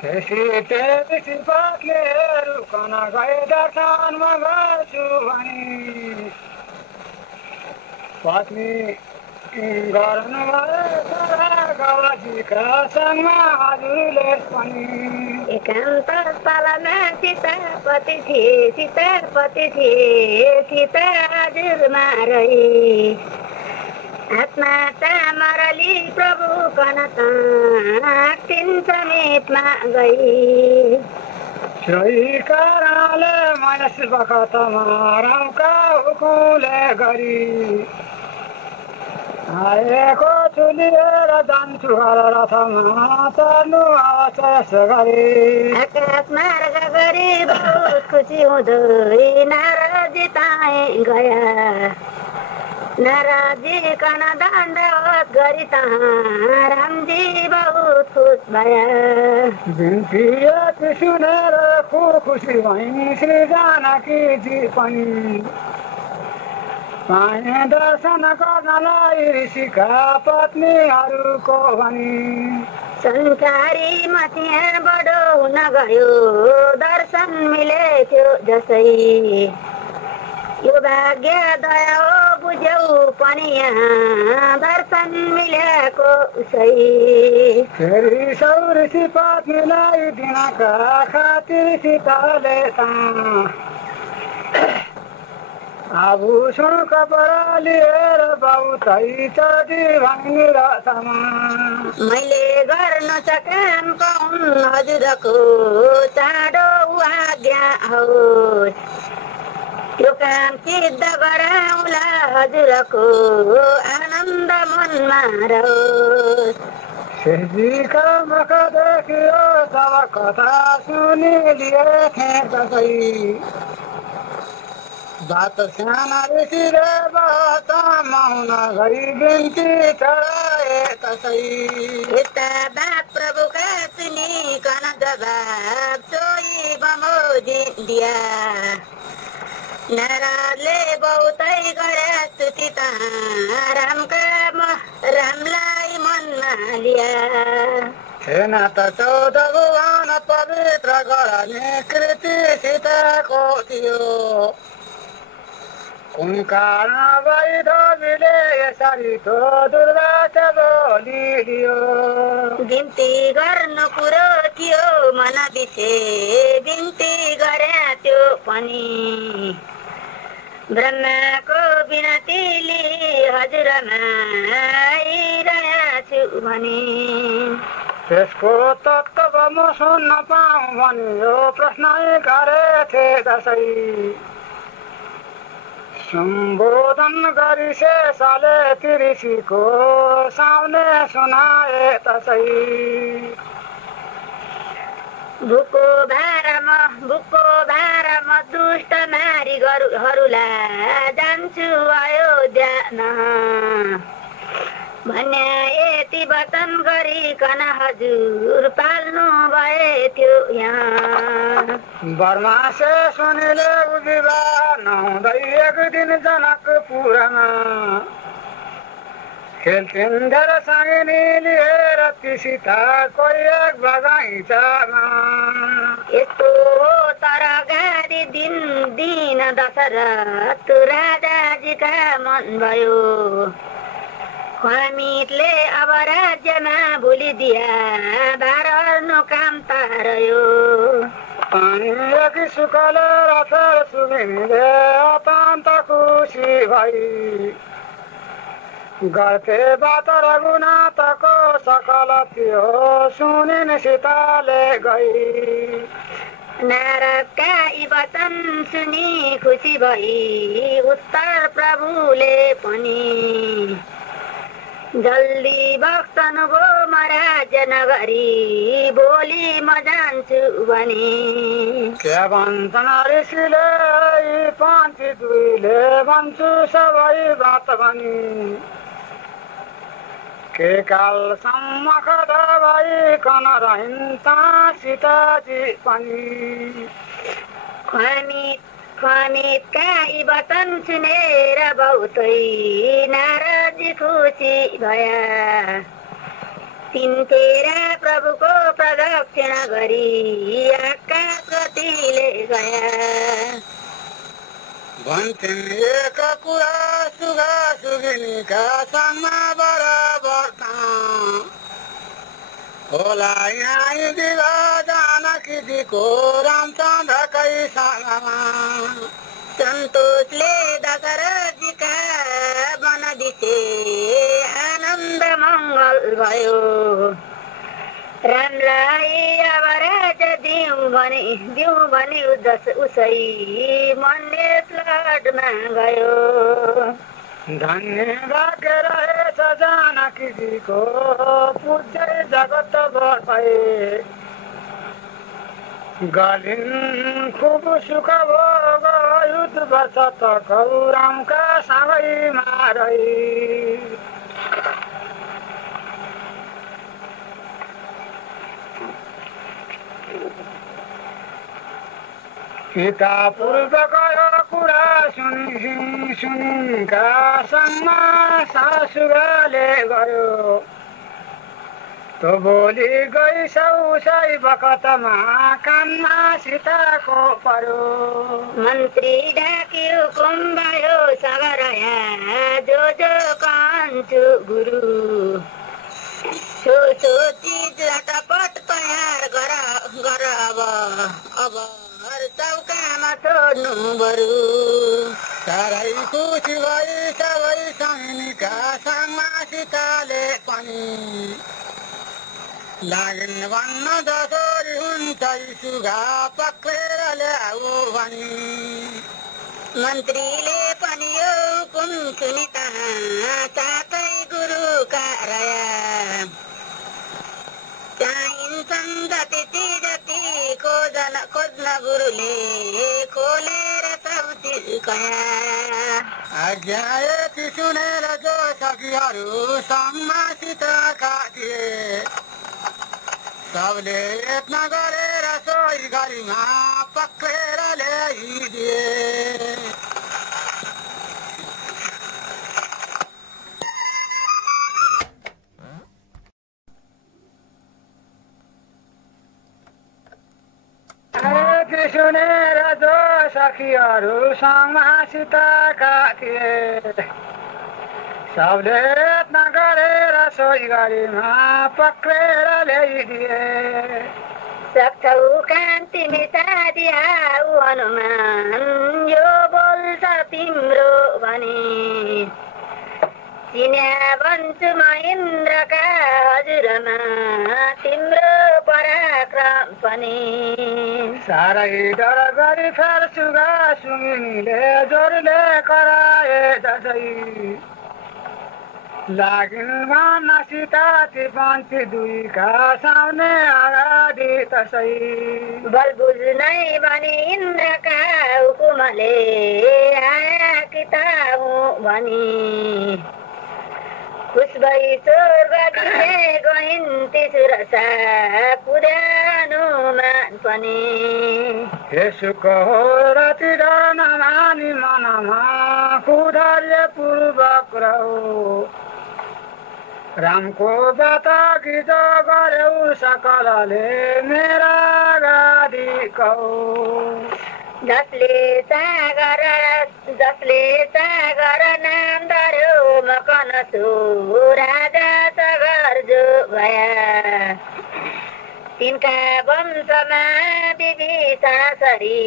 त्यसै पातले रुकन गए दर्शनमा गर्छु भनी पत्नी गर्नु गवाजीका सङ्गमा हजुरले पनि एकान्त पालामा सीतापति थिए सीता हजुरमा रही आत्मा चामरली प्रभु कनक तिन समेतमा गई सोही कारणले मयस बखतमा रामका हुकुमले गरी आएको छु लिएर जान्छु घर रथमा चढ्नु अवश्य गरी आकाश मार्ग गरी बहुत खुसी हुँदै नारजी ताए गया नारजी कन दण्डवत गरी तहाँ रामजी बहुत खुस भया बिन्ती यति सुनेर खुसी भइन् श्री जानकीजी पनि पाएँ दर्शन गर्नलाई ऋषिका पत्नीहरूको भनी संसारी मसिया बडो हुन गयो दर्शन मिलेथ्यो जसै यो भाग्य दया हो बुझ्यौ पनि यहाँ दर्शन मिलेको उसै फेरि सौ ऋषि पत्नीलाई दिनका खातिर सीताले आभूषण कपडा लिएर बहुतै चढी भाङ्ने रथमा मैले गर्न सकाम पाउन् हजुरको चाँडो आज्ञा होस् त्यो काम सिद्ध गराउँला हजुरको आनन्द मनमा रहोस् शेषजीका मुख देखियो सब कथा सुनिलिए त्यसै बात साना ऋषिले बात मौन गरी बिन्ती चढाए त्यसै यस्ता बात प्रभुका सुनिकन जवाब सोही बमोजिम दिया नारदले बहुतै गरे स्तुति रामलाई मनमा लिया सेना त 14 भुवन पवित्र गराउने कृति सीताको थियो कुन कारण भई धोबीले यसरी तो दुर्वाचा बोलिदियो बिन्ती गर्नु कुरो थियो मन बिसे बिन्ती गरे त्यो पनि ब्रह्माको बिनतीले हजुरमा आइरहेछु भने त्यसको तत्त्व म सुन्न पाऊँ भने यो प्रश्नै गरेथे दसै सम्बोधन गरी शेषले ऋषिको सामने सुनाए तसै भुको भारमा दुष्ट नारीहरूलाई जान्छु अयोध्या भन्ने यति वचन गरिकन हजुर पाल्नु भए थियो यहाँ बर्मासे सुनिले विवाह नहुँदै एक दिन जनकपुरमा खेल्थिन् धेरै सागिनी लिएर ती सीता कोही एक बगैँचामा यस्तो तर गाडी दिन दशरथ राजाजीका मन भयो खमितले अब राज्यमा भुलिदिया बाह्रनु काम तारयो एक सुकले रथ सुगिनीले अत्यन्त खुसी भई गर्थे बात रघुनाथको सकल थियो सुनिन् सीताले गई नारदका यी वचन सुनि खुसी भई उत्तर प्रभुले पनि जल्दी बक्सनु भो महाराज नगरी भोलि म जान्छु भने के भन्छन् ऋषिले पन्थी दुईले भन्छु सबै बात भनी के कालसम्म खदा भइकन रहन्छ सीताजी पनि खमितका यी वचन सुनेर बहुतै नारदजी खुसी भया तिनतेरा प्रभुको प्रगट गरी आकाशपतिले गया भन्थिन् एक कुरा सुगा सुगिनीका सङ्गमा बराबर होला यहाँ विवाह जानकीजीको रामचन्द्रकै सङ्गमा सन्तोषले दशरथजीका वनदिसे आनन्द मङ्गल भयो रामलाई अब राज्य दिउँ भने उसै मन्डेस लडमा गयो धन्य भाग्य रहेछ जानकीजीको पूज्य जगत भए गलिन् खुब सुख भोग युद्ध वर्ष त गौरामका सँगैमा रही पिता पूर्वको कुरा सुनिका सङ्गमा सासुराले गयो तो बोली गई सौसै बखतमा कानमा सीताको पर्यो मन्त्री डाक्यो कुम्बायो सगरया जो कान्छु गुरु सोची झटपट तयार गर अब चौकामा छोड्नु बरु साह्रै खुसी भई सबै सैनिका सङ्गमा सीताले पनि लागिन् भन्न जसरी हुन्छ सुगा पक्रेर ल्याऊ भनी मन्त्रीले पनि यो हुकुम सुनि कहाँ साथै गुरुका रया चाहिन्छन् जति चिज खोज्न गुरुले खोलेर सब चिज कया आज्ञा यति सुनेर जो सखीहरू सङ्गमा सीताका थिए सबले यत्न गरेर सोही घरीमा पक्रेर ल्याइदिए सुनेर जो सखीहरू सङ्गमा सीताका थिए सबले यत्न गरेर सोही घरीमा पक्रेर ल्याइदिए सक्छौ कान्ति मिसादियाऊ हनुमान यो बोल्छ तिम्रो भने चिन्या भन्छु महेन्द्रका हजुरमा तिम्रो पराक्रम पनि साह्रै डर गरी फेर सुगा सुगिनीले जोरले कराए जसै लागिन् भन्न सीता ती पन्थी दुईका सामने अगाडि तसै बल बुझ्नै भने इन्द्रका हुकुमले आया किताब भनी खुस भई स्वर्ग दिए गइन् तेसुरसा पुरानुमान पनि यसुक हो राति डर नमानी मनमा कुधर्य पूर्वक रहो रामको बात गिजो गर्यौ सकलले मेरा गाडी कहो जसले सागर नाम धर्यो मकनसो राजा सगर जो भया तिनका वंशमा विभीषण सरी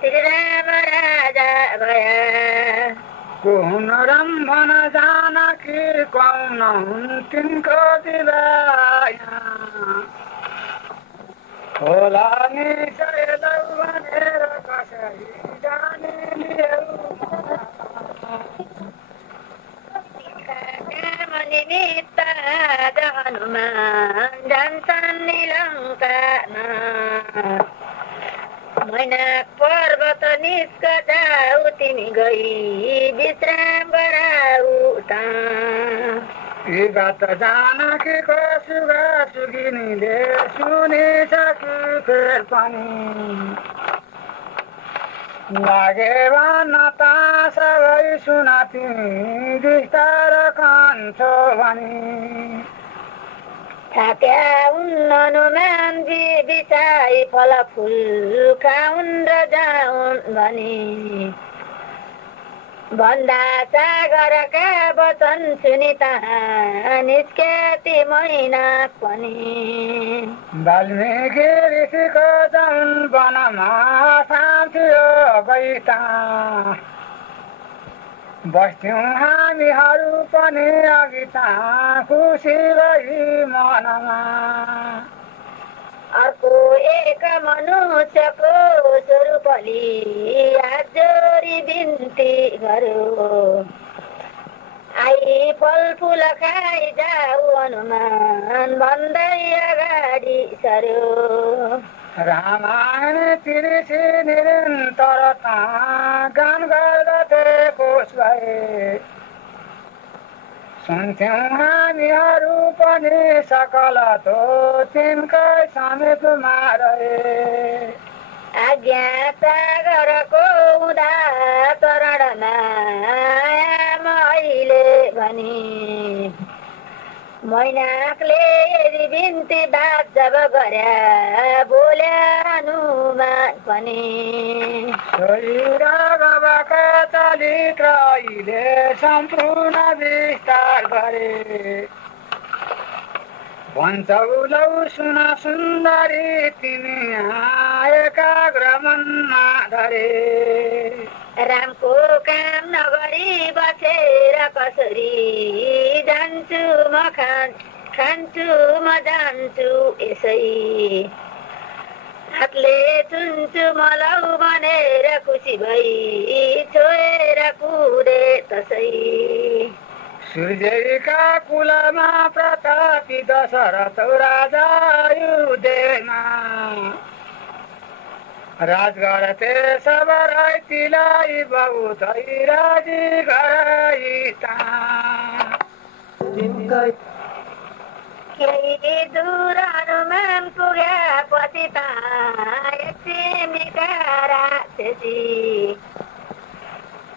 श्रीराम राजा भया कुन रम्भन जानकी कौन हुन् तिनको दिवाया होला निश्चय लौ भनेर कसरी जाने निमित्त हनुमान जान्छन् निलङ्कामा मैना पर्वत निस्कजाऊ तिमी गई विश्राम गराऊ त यी बात जानकीको सुगा सुगिनीले सुनिसकी फेर पनि लागे भन्न त सबै सुना तिमी बिस्तार कान्छो भनी थाप्या हुन् हनुमानजी विष फल फुल खाउन् र जाउन् भनी भन्दा सागरका वचन सुनि तहाँ निस्के ती मैना पनि वाल्मीकि ऋषिको जन वनमा साथ्यो गइता बस्थ्यौँ हामीहरू पनि अघिता खुसी भई मनमा अर्को एक मनुष्यको स्वरूपली हात जोडी बिन्ती गर्यो आई फलफुल खाइ जाऊ हनुमान भन्दै अगाडि सर्यो रामायण तिर्सी निरन्तरता गान गर्दथे खुस भए सुन्थ्यौँ हामीहरू पनि सकल थो तिनकै समीपमा रहे आज्ञा सागरको हुँदा चरणमा आयाम अहिले भनी मैनाकले यदि बिन्ती बात जब गर्या बोल्या हनुमान पनि सोही राघवका चलित अहिले सम्पूर्ण विस्तार गरे भन्छौ लौ सुन सुन्दरी तिमी एकाग्र मनमा धरे रामको काम नगरी बसेर कसरी जान्छु म खान्छु म जान्छु यसै हातले चुन्छु मलौ भनेर खुसी भई छोएर कुदे तसै सूर्यका कुलमा प्रतापी दशरथ राजा अयोध्यमा राज गर्थे सब राइतीलाई बहुतै राजी गराइता केही दूर हनुमान पुग्या पछि त एकछिनका राक्षसी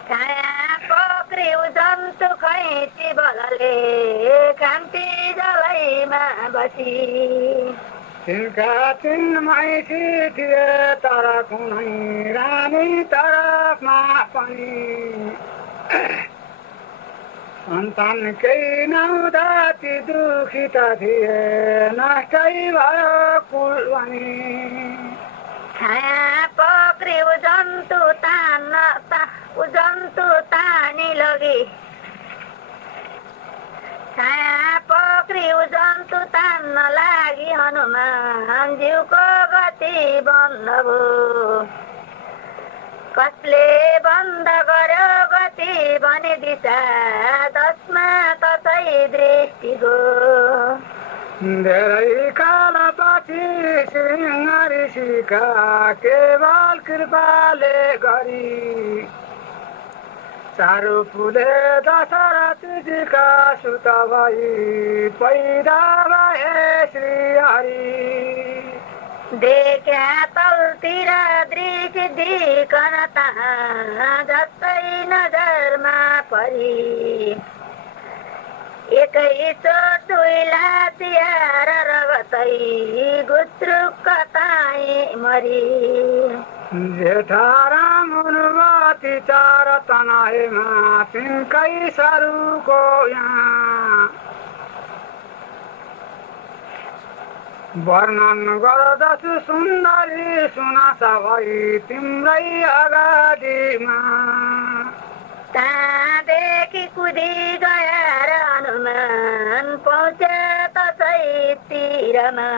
छाया पक्रिउ जन्तु खैँची बलले खाम्ती जलैमा बसी तिनका तीन माइसी थिए तर कुनै रानी तरफमा पनि सन्तान केही नहुँदा ती दुखित थिए नष्टै भयो कुल पनि छाया पक्रिउ जन्तु तानी लगी छाया पक्रिउ जन्तु तान्न लागि हनुमान ज्यूको गति बन्द भयो कसले बन्द गर्यो गति भने दिशा दसमा तसै दृष्टि गयो धेरै कालपछि सिंह ऋषिका केवल कृपाले गरी चारु फुले दशरथजीका सुत भई पैदा भए श्री हरि देख्या तलतिर दृष्टि दिकन तहाँ जस्तै नजरमा परी एकै चोट दुई लातियार रगतै गुत्रुक्क ताई मरी जेठा राम हुनुभती चार तनयमा तिनकै सरुको यहाँ वर्णन गर्दछु सुन्दरी सुन सबै तिम्रै अगाडिमा तादेखि कुदी गया र हनुमान पहुँचे तसै तिरमा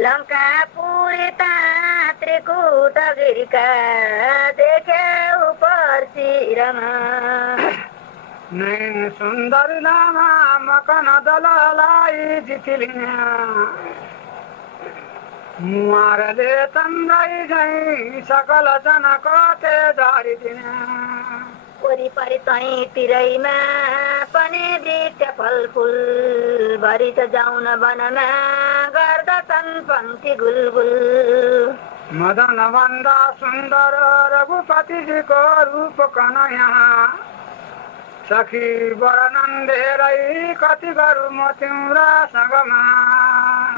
लङ्कापुरी त्रिकुट गिरिका देखे उपर शिरमा नैन सुन्दर लामा मकन दललाई जितिलिया मुहारले तम्रै झै सकल जनको ते झरिदिने वरिपरि तै तिरैमा पनि वृक्ष फलफुल भरि त जाउन वनमा गर्दछन् पङ्क्ति गुलगुल मदन भन्दा सुन्दर रघुपतिजीको रूप कनया सखी वर्णन धेरै कति गरौँ म तिम्रा सँगमा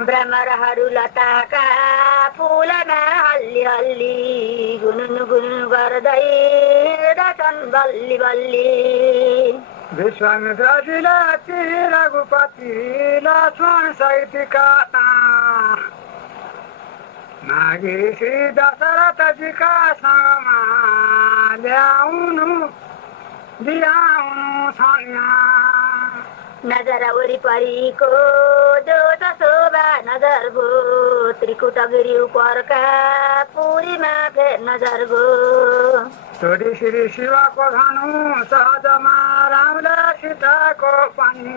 भ्रमरहरू लताका फुलमा हल्ली हल्ली गुनुन गुनुन गर्दै हिँड्दछन् बल्ली बल्ली। विश्वामित्रजीले ती रघुपति लक्ष्मण सहितका मागी श्री दशरथजीका सँगमा ल्याउनु दियाउनु छन् यहाँ। नजर वरिपरिको जो शोभा नजर गो त्रिकुटगिरी उपरका पुरीमा फेर नजर गो। छोडी श्री शिवको धनु सहजमा रामले सीताको पनि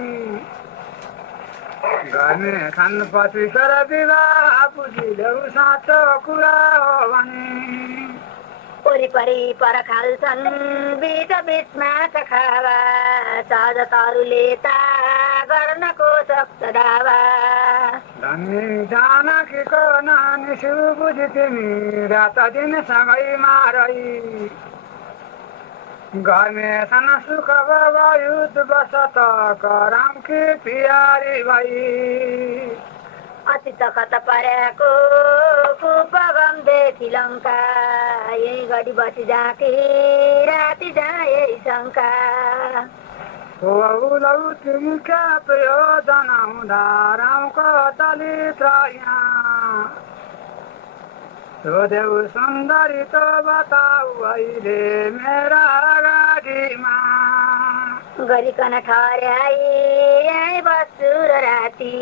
गर्ने छन् पछि फेर विवाह बुझिदेऊ साँचो कुरा हो भने। वरिपरि परखाल्छन् बिच बिचमा चखावा सहज तरुले ता गर्नको सक्छ दावा। धनी जानकीको नानी शिव बुझी तिमी रात दिन सँगैमा रही घरमे छन् सुख युद्ध बसत रामकी प्यारी भई। अति तखत परेको कुपगम देखि लङ्का यही गडी बसी जाके राति जाए शङ्का। लौ तिमी क्या प्रयोजन हुँदा रामको दलित यहाँ सोधेउ सुन्दरी त बताऊ अहिले मेरा गाडीमा। गरिकन ठहर्याई बस्छु र राति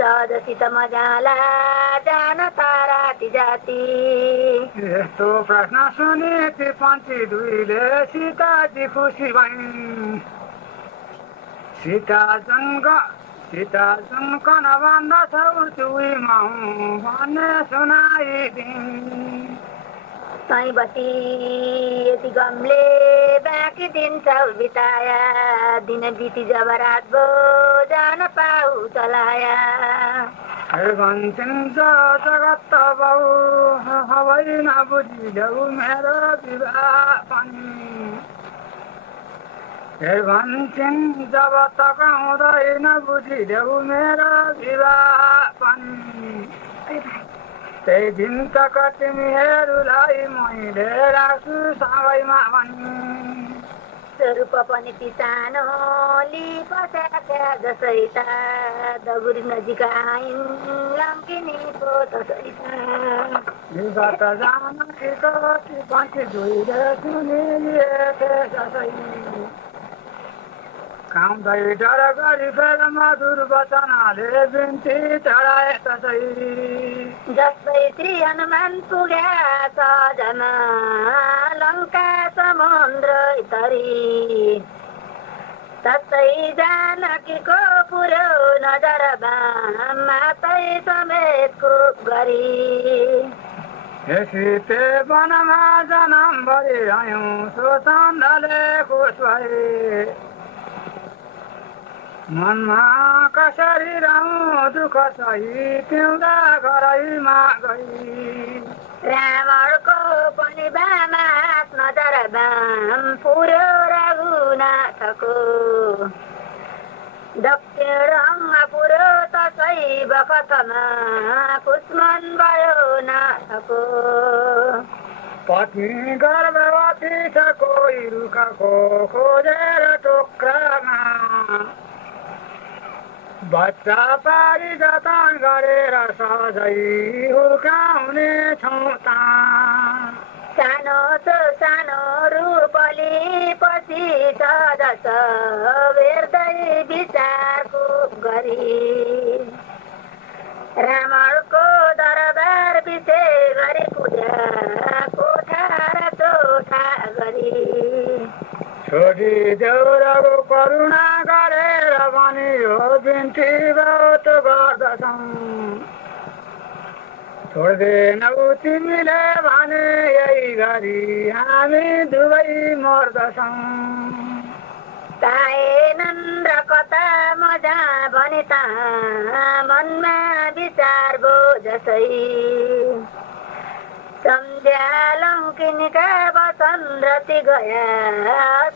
सहजसित मजाला जान ताराती जाति। यस्तो प्रश्न सुने ती पन्छी दुईले सीताजी खुसी भइन्। सीता जुन कन भन्दछौ चुइमा हुँ भन्ने सुनाइदिन्। तै बसी यति गमले बाँकी दिन सब बिताया दिन बिती जब रात भो जान पाऊ चलाया। भन्छन् जगत बाउ हवै नबुझिदेऊ मेरो विवाह पनि। भन्छन् जब तक हुँदैन बुझिदेऊ मेरो विवाह पनि। त्यही दिन तक तिमीहरूलाई मैले राख्छु सँगैमा भनी। स्वरूप पनि ती सानो लिपस्या जसै त दगुरी नजिक आइन् लङ्किनीको तसै विगत जानकीको ती पन्छी दुईले सुनिलिएथे जसै। काउँदै डर गरी फेर मधुर वचनले बिन्ती चढाए तसै। जस्तै श्री हनुमान पुग्या सहजमा लङ्का समुद्र तरी तस्तै जानकीको पुर्यो नजर बाण मातै समेतको गरी। सीते वनमा जनम भरि आयौँ सोचन्दले खुस भए मनमा कसरी रहूँ दुःख सही पिउँदा घरैमा गई। रावणको पनि बामा नजर बाम पुर्यो रघुनाथको दक्षिण अङ्ग पुर्यो तसै बखतमा कुष्मन भयो नाथको। पत्नी गर्भवती छ कोही रुखको खोजेर टोक्रामा बच्चा पारी जतन गरेर सधै हुर्काउने छौँ त। सानो त सानो रूपली पछि सजस हेर्दै विचारको गरी रावणको दरबार विषे गरी पूजा कोठा र चोठा गरी। छोडी देउराको करुणा गरेर भनियो बिन्ती बहुत गर्दछौँ छोड्दैनौ तिमीले भने यही गरी हामी दुवै मर्दछौँ। पाएनन् र कता मजा भने त मनमा विचार गो जसै सम्झ्यालङ्किनीका वचन रति गया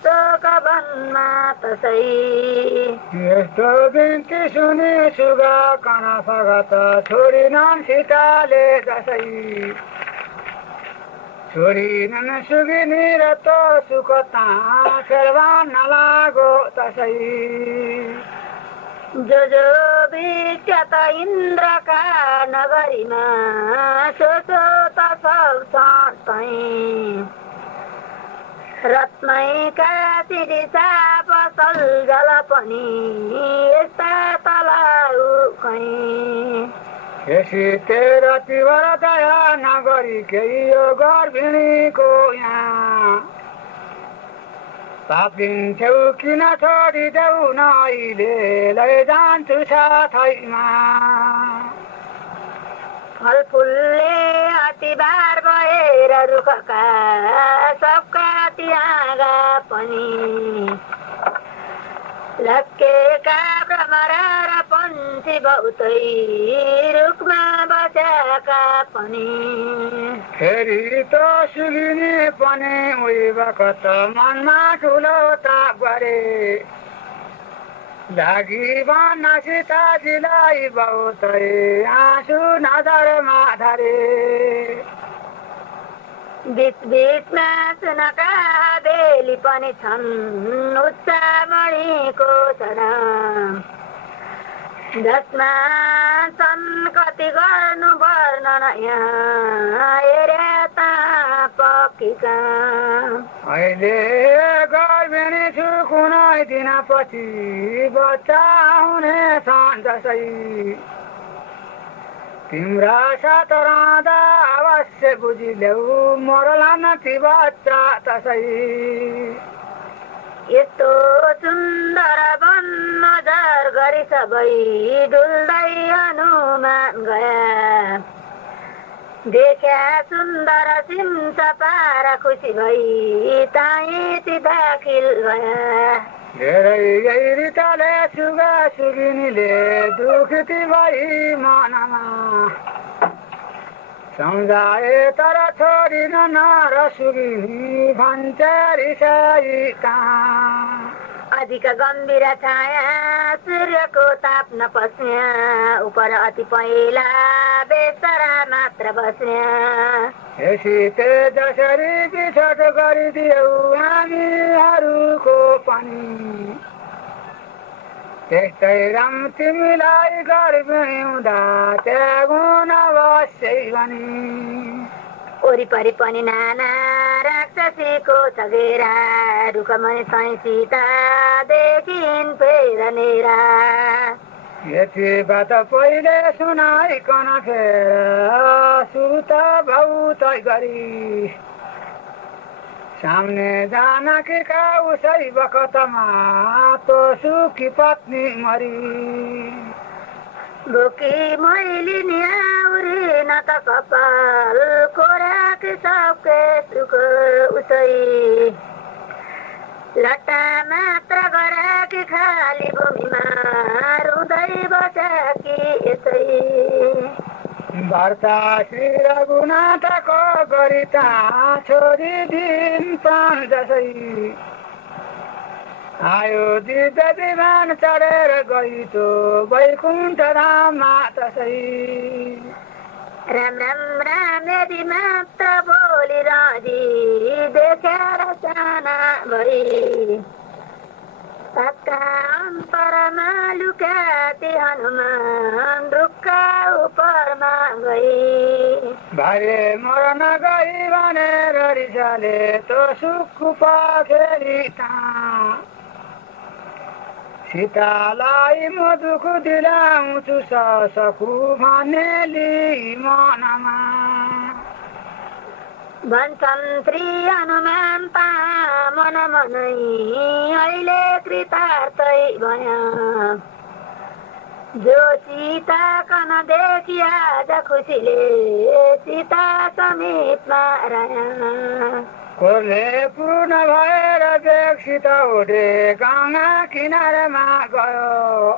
शोक वनमा तसै यस्तो बिन्ती सुनि सुगा कना सगत छोडिनन् सीताले जसै छोडिनन् सुगिनी र त सुख खेल्वा नलागो तसै जो विख्यात इन्द्रका नगरीमा सोचो त सक्छ रत्नैका सिरिसा पसल जल पनि यस्ता तलाउ कहीँ यसै तेरा तिवर दया नगरी केही यो गर्भिणीको यहाँ तापिन्छौ किन छोडिदेऊ न अहिले लैजान्छु साथैमा फलफुलले अतिबार भएर रुखका सबका त्यागा पनि लक्केका भ्रमरा र पन्छी बहुतै रुखमा बसेका पनि फेरि त सुगिनी पनि उही बखत मनमा ठुलो ताप गरे लागि भन्न सीताजीलाई बहुतै आँसु नजरमा धरे बीचमा सुनका बेली पनि छन् उच्चामणिको चरण जसमा छन् कति गर्नु वर्णन यहाँ हेरे ता पक्कीका अहिले गर्भिणी छु कुनै दिनपछि बच्चा आउनेछ जसै तिम्रा साथ रहँदा अवश्य बुझिदेऊ मरलान् ती बच्चा तसै यस्तो सुन्दर वन नजर गरी सबै डुल्दै हनुमान गया देख्या सुन्दर सिमसा पारा खुसी भई ताई दाखिल भया धेरै रिताले सुगा सुगिनीले दुखित भई मनमा सम्झाए तर छोडिन नर सुगिनी भन्छ रिसाई कहाँ अधिक गम्भीर छाया सूर्यको ताप नपस्या उपर अति पहिला बेसरा मात्र बस्या यसैते जसरी बिछोट गरिदियौ हामीहरूको पनि त्यस्तै राम तिमीलाई गर्भिणी हुँदा त्यागुन अवश्यै भनी वरिपरि पनि नाना राक्षसीको छ घेरा रुखमनि सही सीता देखिन् फेरनेरा यति बात पहिले सुनाइकन फेर सुरु त बहुत गरी सामने जानकीका उसै बखतमा तो सुखी पत्नी मरी बोकी मैले न्याउरी न त कपाल खोराक सबके सुख उसै लट्टा मात्र गराकी खाली भूमिमा रुँदै बसेकी यसै भर्ता श्री रघुनाथको गरिता छोरी दिन प्राण जसै आयो दिव्य विमान चढेर गइतो वैकुण्ठ धाममा तसै राम राम राम यदि मात्र बोली राजी देखेर साना भई पक्का अन्तरमा लुकाती हनुमान रुखका उपरमा गई भाइले मरन गई भनेर रिसाले तो सुख पाखेरी सीतालाई म दुःख दिलाउँछु सकु भनेली मनमा भन्छन् श्री हनुमान ता मन मनै अहिले कृतार्थै भया जो सीता कन देखि आज खुसीले सीता समीपमा रह्या कोले पूर्ण भएर बेक्षित उठे गङ्गा किनारमा गयो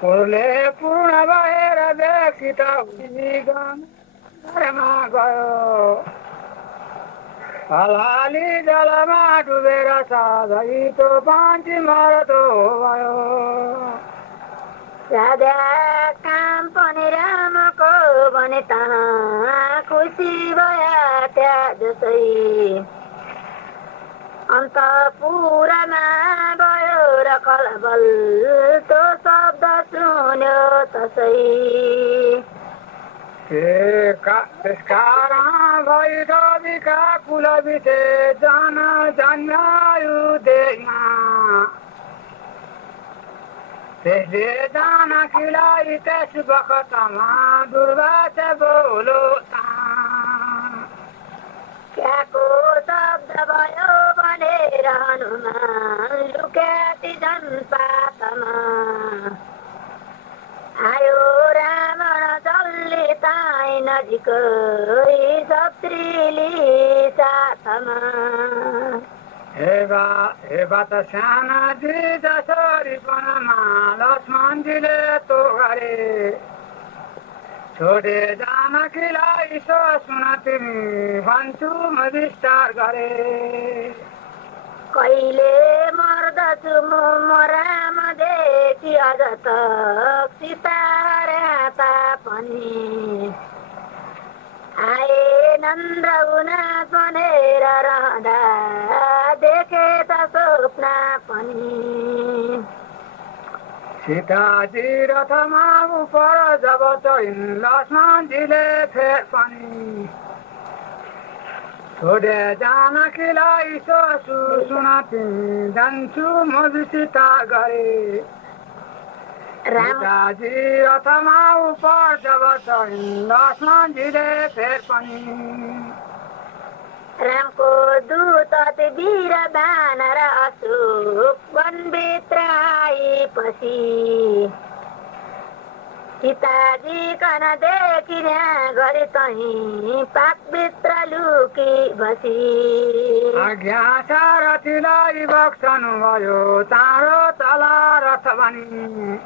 कोले पूर्ण भएर बेक्षित उठे गङ्गा घरमा गयो हलाली जलमा डुबेर सधैँको पाँची मर्दो भयो राजा काम पनि रामको भने त खुसी भया त्यहाँ जसै अन्तपुरमा भयो र कलबल तो शब्द सुन्यो तसै त्यसकारण भई रविका कुल बिते जान जन्मायु देशमा त्यसले जानकीलाई त्यस बखतमा दुर्वास बोलो क्याको शब्द भयो भनेर हनुमान लुक्याती जनपातमा आयो रावण जल्ले ताई नजिकै शत्रुली साथमा हेबा त सानाजी जसरी पनमा लक्ष्मणजीले तो गरे छोडे जानकीलाई सो सुन तिमी भन्छु म विस्तार गरे कहिले मर्दछु म राम देखि अझ तक सीता राता पनि आए नन्द उना भनेर रहँदा देखे त स्वप्न पनि सीताजी रथमा उपर जब चढिन् लक्ष्मणजीले फेर पनि छोडे जानकीलाई सो सुन तिमी जान्छु म सीता गरे सीताजी रथमा उपर जब चढिन् लक्ष्मणजीले फेर पनि रामको दूत अति वीर बानर अशोक वनभित्र आएपछि सीताजी कन देखिने गरी तही पाकभित्र लुकी बसी आज्ञा सारथीलाई बक्सनु भयो चाँडो चला रथ भनी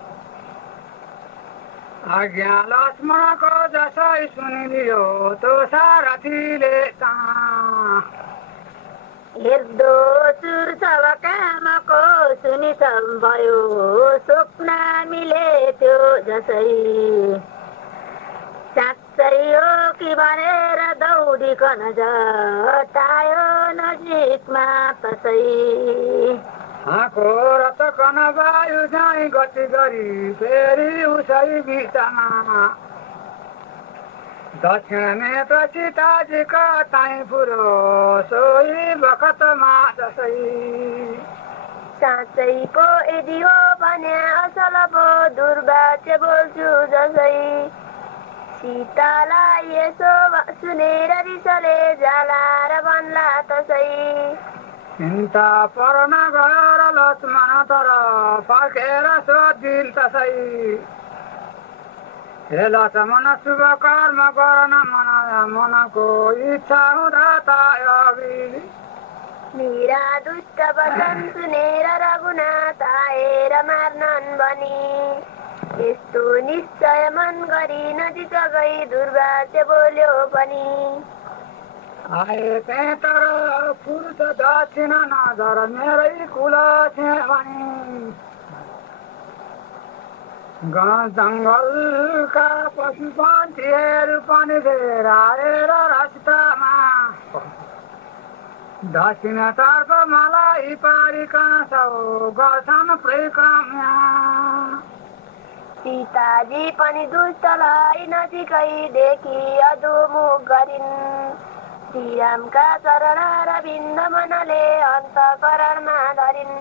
आज्ञा लक्ष्मणको जसै सुनिलियो तो सारथीले हेर्दो सुर सब कामको सुनि भयो स्वप्न मिले त्यो जसै साँच्चै हो कि भनेर दौडिकन जटायो नजिकमा तसै आँको रथ कन वायु झैँ गति गरी फेरि उसै बिचमा दक्षिण नेत्र सीताजीका ताई पुरो सोही बखतमा जसै साँच्चै पो यदि हो भने असल पो दुर्भाग्य बोल्छु जसै सीतालाई यसो सुनेर रिसले जाला र भन्ला तसै चिन्ता पर्न गयो र लक्ष्मण तर फर्केर सोधिन् तसै हे लक्ष्मण शुभ कर्म गर्न मनको इच्छा हुँदा त मेरा दुष्ट वचन सुनेर रघुनाथ आएर मार्नन् भनी यस्तो निश्चय मन गरी नजिक गई दुर्भाग्य बोल्यो पनि आए त्यहाँ तर पुरुष दक्षिण नजर मेरै कुल थिए भने जङ्गलका पशु पन्छीहरू पनि फेर आएर रास्तामा दक्षिणतर्फ मलाई पारिकन सौ गर्छन् परिक्रमा सीताजी पनि दुष्टलाई नजिकै देखि अधोमुख गरिन् श्रीरामका चरण र बिन्द मनले अन्तकरणमा धरिन्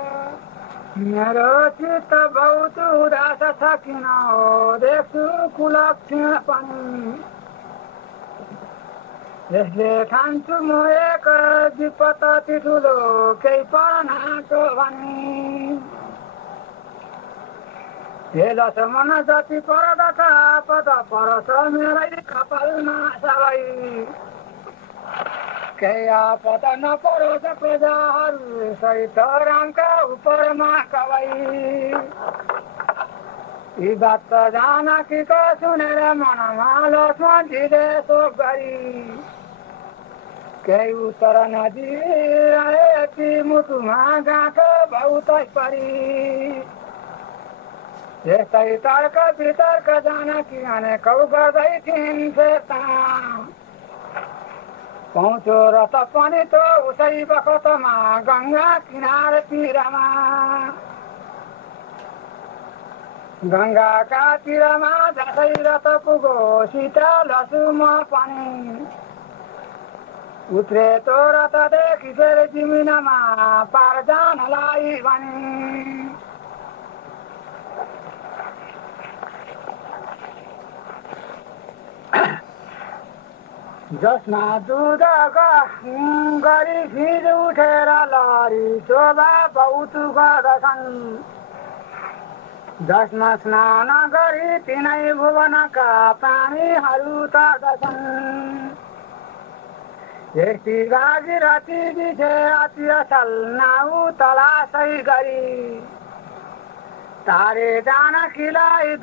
मेरो चित्त बहुत उदास छ किन हो देख्छु कुलक्षण पनि यसले ठान्छु म एक विपत अति ठुलो केही पर्नाको भनी हे लक्ष्मण जति परदछ पद परछ मेरै कपालमा सबै केही आपद नपरोस् प्रजाहरू सहित रामका उपरमा कवै यी बात त जानकीको सुनेर मनमा लक्ष्मणजीले शोक गरी केही उत्तर नदिएकी मुटुमा गाँठो भौतै परी यस्तै तर्क वितर्क जानकी अनेकौ गर्दै थिइन् फेर्ता पहुँचो रथ पनि त उसै बखतमा गङ्गा किनारतिरमा गङ्गाका तिरमा जसै रथ पुगो सीता लसुम पनि उत्रे तो रथदेखि फेरि जिमिनमा पार जानलाई भने जसमा दुध गरी फिज उठेर लरी शोभा बहुत गर्दछन् जसमा स्नान गरी तिनै भुवनका प्राणीहरू तर्दछन् यस्ती भागीरथी दिसे अति असल नाउ तलासै गरी तारे जानकीलाई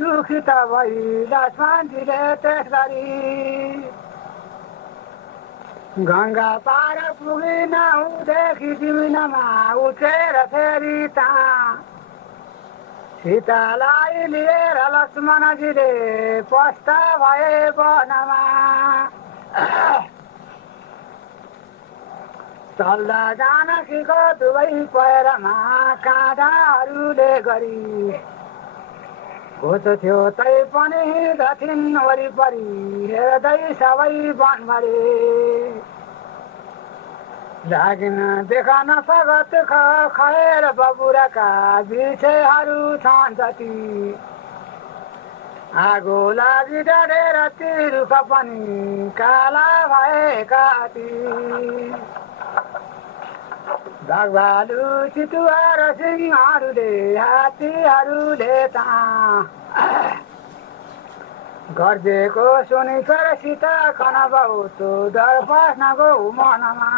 दुखित भई लक्ष्मणजीले त्यस गरी गङ्गा पार पुगी नाउदेखि जिमिनमा उठेर फेरि ता सीतालाई लिएर लक्ष्मणजीले पस्ता भए वनमा चल्दा जानकीको दुवै पैरमा काँडाहरूले गरी घोचो थियो तै पनि हिँड्दथिन् वरिपरि हेर्दै सबै वनभरि लागिन देखान सगत खएर बबुराका विषयहरू छन् जति आगो लागि डढेर तिरुख पनि काला भएका ती बाघभालु चितुवा र सिंहहरूले हात्तीहरूले त गर्जेको सुनि फेर सीता खन बहुत डर बस्न गो मनमा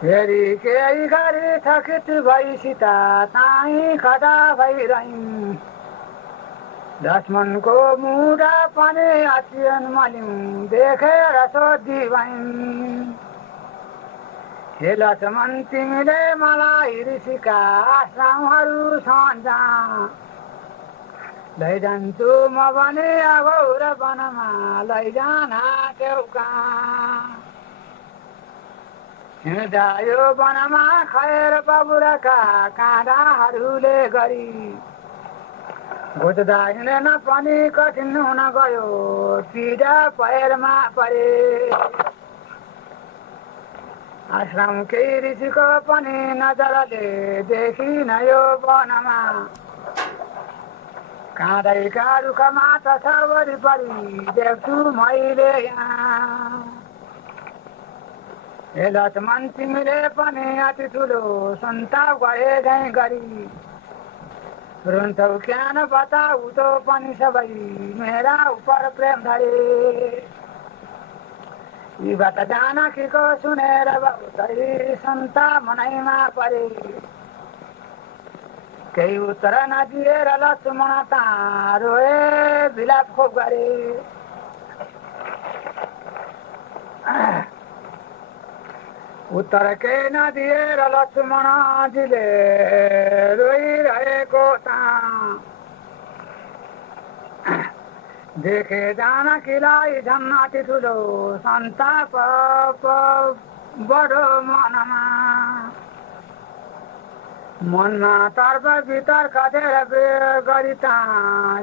फेरि केही गरी थकित भई सीता ताई खडा भइरहन् लक्ष्मणको मुढा पनि अचियन मलिम देखेर सोधी भइन् हे लक्ष्मण तिमीले मलाई ऋषिका आश्रमहरू छन् जहाँ लैजान्छु म भने अघौर वनमा लैजान टेउका हिँड्दा यो वनमा खएर बबुराका काँडाहरूले गरी घोच्दा हिँडेन पनि कठिन हुन गयो पीडा पैरमा परे आश्रम केही ऋषिको पनि नजरले देखिन यो वनमा काँडैका रुखमा त छ वरिपरि देख्छु मैले यहाँ हे लक्ष्मण तिमीले पनि अति ठुलो सन्ताप गरे गई गरी रुन्छौ क्यान बताऊ त पनि सबै मेरा उपर प्रेम धरे यी बात जानकीको सुनेर बहुतै सन्ताप मनैमा परे केही उत्तर नदिएर लक्ष्मण ता रोए विलाप खोप गरे उत्तर केही नदिएर लक्ष्मणजीले रोइरहेको ता देखे जानकीलाई झन् अति ठुलो सन्ताप बढो मनमा तर्क वितर्क धेर गरी ता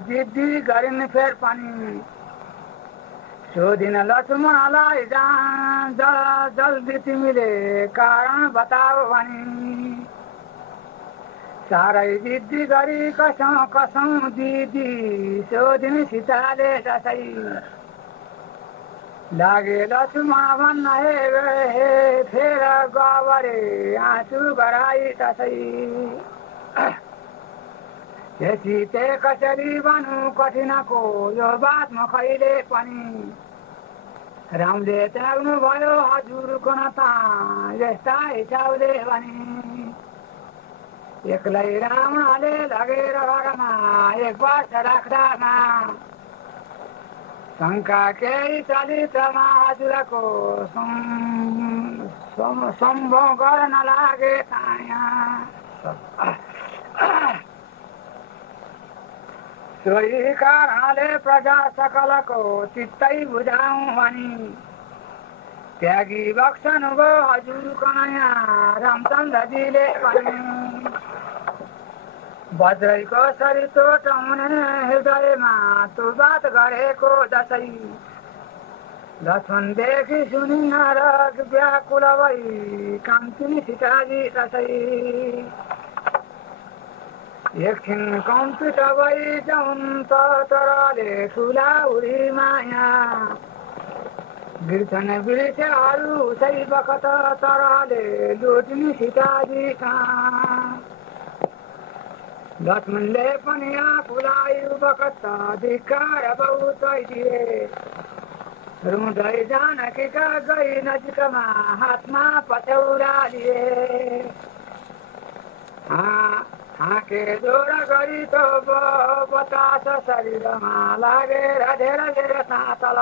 जिद्दी गरिन् फेर पनि सोधिन लक्ष्मणलाई जल्दी तिमीले कारण बताऊ भनी साह्रै जिद्दी गरी कसौँ दिदी सोधिन सीताले जसै लागे लक्ष्मण भन्न हे फेर गबरे आँसु गराई तसै सीते कसरी भनौँ कठिनको यो बात म कहिले पनि रामले त्याग्नु भयो हजुरको नाता यस्ता हिसाबले भने एक्लै रावणले लगेर घरमा एक वर्ष राख्दामा शङ्का केही चरित्रमा हजुरको सम्भव गर्न लागे सोही कारणले प्रजा सकलको चित्तै बुझाउँ भनी त्यागी बक्सनुभयो हजुर कनैया रामचन्द्रजीले पनि वज्रैको शरीर तोटाउने हृदयमा तो बात गरेको दसै लक्ष्मणदेखि सुनिएर व्याकुल भई कान्छी सीताजी दसै एकछिन कम्पित भई जाउन् तरले ठुला उडी माया गिर्छन् बिर्सेहरू सै बखत तरले लुट्ने सीताजी कहाँ लक्ष्मणले पनि आफूलाई बखत धिक्कार बहुत दिए रुँदै जानकीका गई नजिकमा हातमा पछौरा लिए हाँके जोडा गरी त बतास शरीरमा लागेर धेरै धेरै सातल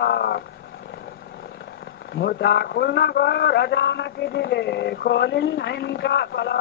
मुर्ता खुल्न गयो र जानकीजीले खोलिन् हिँडका पल